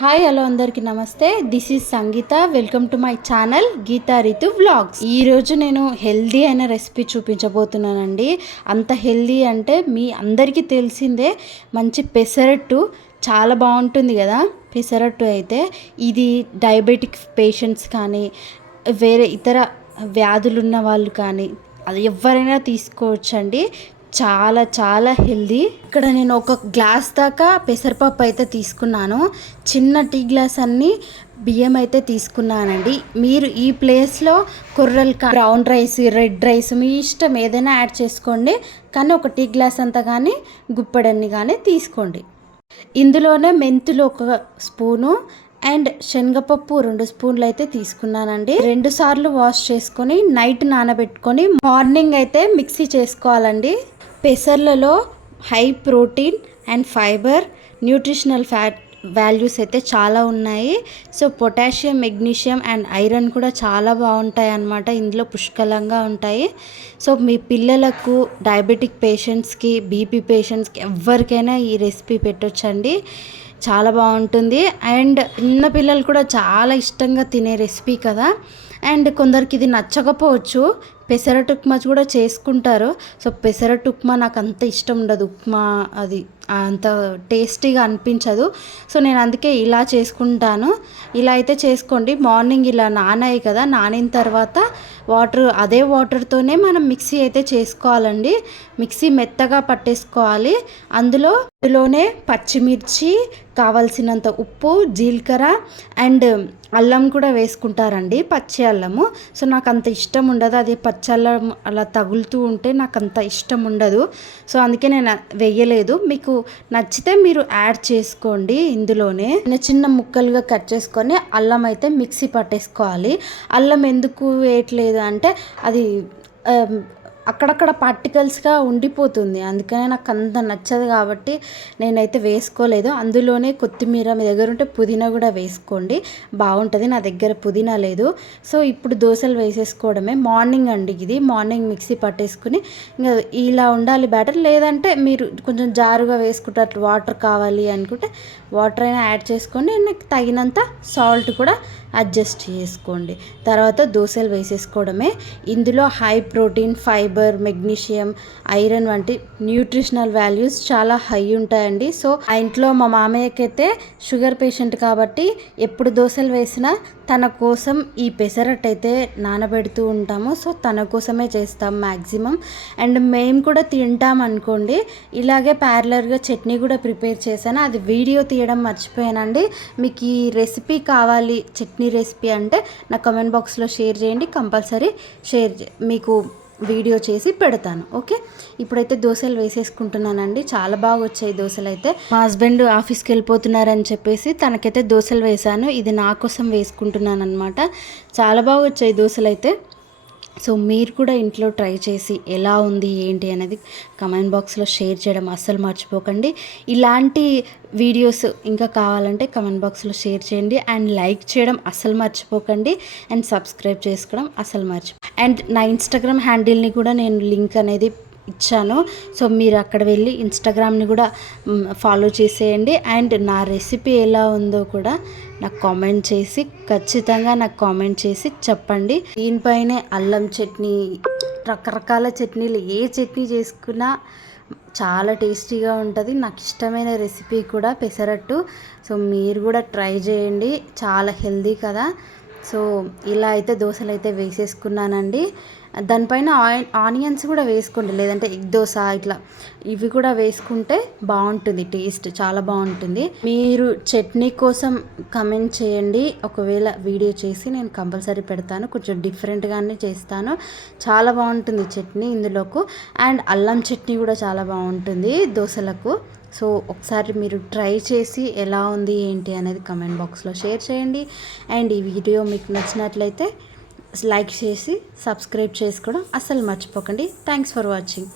Hi hello అందరికీ నమస్తే. This is Sangeetha. Welcome to my channel Geetha Ritu vlogs. ఈరోజు నేను హెల్దీ అయిన రెసిపీ చూపించబోతున్నానండి. అంత హెల్దీ అంటే మీ అందరికీ తెలిసిందే, మంచి పెసరట్టు చాలా బాగుంటుంది కదా. పెసరట్టు అయితే ఇది డయాబెటిక్ పేషెంట్స్ కానీ వేరే ఇతర వ్యాధులు ఉన్న వాళ్ళు కానీ అది ఎవరైనా తీసుకోవచ్చండి. చాలా చాలా హెల్దీ. ఇక్కడ నేను ఒక గ్లాస్ దాకా పెసరపప్పు అయితే తీసుకున్నాను. చిన్న టీ గ్లాస్ అన్ని బియ్యం అయితే తీసుకున్నానండి. మీరు ఈ ప్లేస్లో కొర్రలు బ్రౌన్ రైస్, రెడ్ రైస్ మీ ఇష్టం ఏదైనా యాడ్ చేసుకోండి. కానీ ఒక టీ గ్లాస్ అంతా కానీ గుప్పెడన్ని కానీ తీసుకోండి. ఇందులోనే మెంతులు ఒక స్పూను అండ్ శనగపప్పు 2 స్పూన్లు అయితే తీసుకున్నానండి. 2 సార్లు వాష్ చేసుకొని నైట్ నానబెట్టుకొని మార్నింగ్ అయితే మిక్సీ చేసుకోవాలండి. పెసర్లలో high protein and fibre, nutritional fat values అయితే చాలా ఉన్నాయి. So potassium, magnesium and iron కూడా చాలా బాగుంటాయి అన్నమాట. ఇందులో పుష్కలంగా ఉంటాయి. సో మీ పిల్లలకు, డయాబెటిక్ పేషెంట్స్కి, బీపీ పేషెంట్స్కి ఎవరికైనా ఈ రెసిపీ పెట్టొచ్చండి. చాలా బాగుంటుంది. అండ్ చిన్న పిల్లలు కూడా చాలా ఇష్టంగా తినే రెసిపీ కదా. అండ్ కొందరికి ఇది నచ్చకపోవచ్చు. పెసరట్టు ఉప్మా కూడా చేసుకుంటారు. సో పెసరట్టు ఉప్మా నాకు అంత ఇష్టం ఉండదు. ఉప్మా అది అంత టేస్టీగా అనిపించదు. సో నేను అందుకే ఇలా చేసుకుంటాను. ఇలా అయితే చేసుకోండి. మార్నింగ్ ఇలా నానాయి కదా, నానిన తర్వాత అదే వాటర్తోనే మనం మిక్సీ అయితే చేసుకోవాలండి. మిక్సీ మెత్తగా పట్టేసుకోవాలి. అందులోనే పచ్చిమిర్చి, కావలసినంత ఉప్పు, జీలకర్ర అండ్ అల్లం కూడా వేసుకుంటారండి, పచ్చి అల్లము. సో నాకు అంత ఇష్టం ఉండదు. అది పచ్చి అల్లం అలా తగులుతూ ఉంటే నాకు అంత ఇష్టం ఉండదు. సో అందుకే నేను వేయలేదు. మీకు నచ్చితే మీరు యాడ్ చేసుకోండి. ఇందులోనే చిన్న చిన్న ముక్కలుగా కట్ చేసుకొని అల్లం అయితే మిక్సీ పట్టేసుకోవాలి. అల్లం ఎందుకు వేయట్లేదు అంటే అది అక్కడక్కడ పార్టికల్స్గా ఉండిపోతుంది. అందుకనే నాకు అంత నచ్చదు కాబట్టి నేనైతే వేసుకోలేదు. అందులోనే కొత్తిమీర, మీ దగ్గర ఉంటే పుదీనా కూడా వేసుకోండి, బాగుంటుంది. నా దగ్గర పుదీనా లేదు. సో ఇప్పుడు దోశలు వేసేసుకోవడమే. మార్నింగ్ అండి ఇది. మార్నింగ్ మిక్సీ పట్టేసుకుని ఇంకా ఇలా ఉండాలి బ్యాటర్. లేదంటే మీరు కొంచెం జారుగా వేసుకుంటారు, వాటర్ కావాలి అనుకుంటే వాటర్ అయినా యాడ్ చేసుకోండి. నాకు తగినంత సాల్ట్ కూడా అడ్జస్ట్ చేసుకోండి. తర్వాత దోశలు వేసేసుకోవడమే. ఇందులో high protein, fibre, magnesium, iron వంటి న్యూట్రిషనల్ వాల్యూస్ చాలా హై ఉంటాయండి. సో ఆ ఇంట్లో మా మామయ్యకి అయితే షుగర్ పేషెంట్ కాబట్టి ఎప్పుడు దోశలు వేసినా తన కోసం ఈ పెసరట్టు అయితే నానబెడుతూ ఉంటాము. సో తన కోసమే చేస్తాం మ్యాక్సిమం. అండ్ మేము కూడా తింటాం అనుకోండి. ఇలాగే ప్యారలర్గా చట్నీ కూడా ప్రిపేర్ చేశాను. అది వీడియో తీయడం మర్చిపోయానండి. మీకు ఈ రెసిపీ కావాలి, చట్నీ రెసిపీ అంటే నా కామెంట్ బాక్స్లో షేర్ చేయండి. కంపల్సరీ మీకు వీడియో చేసి పెడతాను. ఓకే, ఇప్పుడైతే దోశలు వేసేసుకుంటున్నానండి. చాలా బాగా వచ్చాయి దోశలు అయితే. మా హస్బెండ్ ఆఫీస్కి వెళ్ళిపోతున్నారని చెప్పేసి తనకైతే దోశలు వేశాను. ఇది నా కోసం వేసుకుంటున్నాను అనమాట. చాలా బాగా వచ్చాయి దోశలు అయితే. సో మీరు కూడా ఇంట్లో ట్రై చేసి ఎలా ఉంది ఏంటి అనేది కమెంట్ బాక్స్లో షేర్ చేయడం అస్సలు మర్చిపోకండి. ఇలాంటి వీడియోస్ ఇంకా కావాలంటే కమెంట్ బాక్స్లో షేర్ చేయండి. అండ్ లైక్ చేయడం అస్సలు మర్చిపోకండి. అండ్ సబ్స్క్రైబ్ చేసుకోవడం అస్సలు అండ్ నా ఇన్స్టాగ్రామ్ హ్యాండిల్ని కూడా నేను లింక్ అనేది ఇచ్చాను. సో మీరు అక్కడ వెళ్ళి ఇన్స్టాగ్రామ్ని కూడా ఫాలో చేసేయండి. అండ్ నా రెసిపీ ఎలా ఉందో కూడా నాకు కామెంట్ చేసి, ఖచ్చితంగా నాకు కామెంట్ చేసి చెప్పండి. దీనిపైనే అల్లం చట్నీ, రకరకాల చట్నీలు, ఏ చట్నీ చేసుకున్నా చాలా టేస్టీగా ఉంటుంది. నాకు ఇష్టమైన రెసిపీ కూడా పెసరట్టు. సో మీరు కూడా ట్రై చేయండి, చాలా హెల్దీ కదా. సో ఇలా అయితే దోశలు అయితే వేసేసుకున్నానండి. దానిపైన ఆనియన్స్ కూడా వేసుకోండి, లేదంటే ఎగ్ దోశ ఇట్లా ఇవి కూడా వేసుకుంటే బాగుంటుంది, టేస్ట్ చాలా బాగుంటుంది. మీరు చట్నీ కోసం కమెంట్ చేయండి. ఒకవేళ వీడియో చేసి నేను కంపల్సరీ పెడతాను. కొంచెం డిఫరెంట్గానే చేస్తాను. చాలా బాగుంటుంది చట్నీ ఇందులోకు. అండ్ అల్లం చట్నీ కూడా చాలా బాగుంటుంది దోశలకు. సో ఒకసారి మీరు ట్రై చేసి ఎలా ఉంది ఏంటి అనేది కమెంట్ బాక్స్లో షేర్ చేయండి. అండ్ ఈ వీడియో మీకు నచ్చినట్లయితే లైక్ చేసి సబ్స్క్రైబ్ చేసుకోవడం అస్సలు మర్చిపోకండి. Thanks for watching.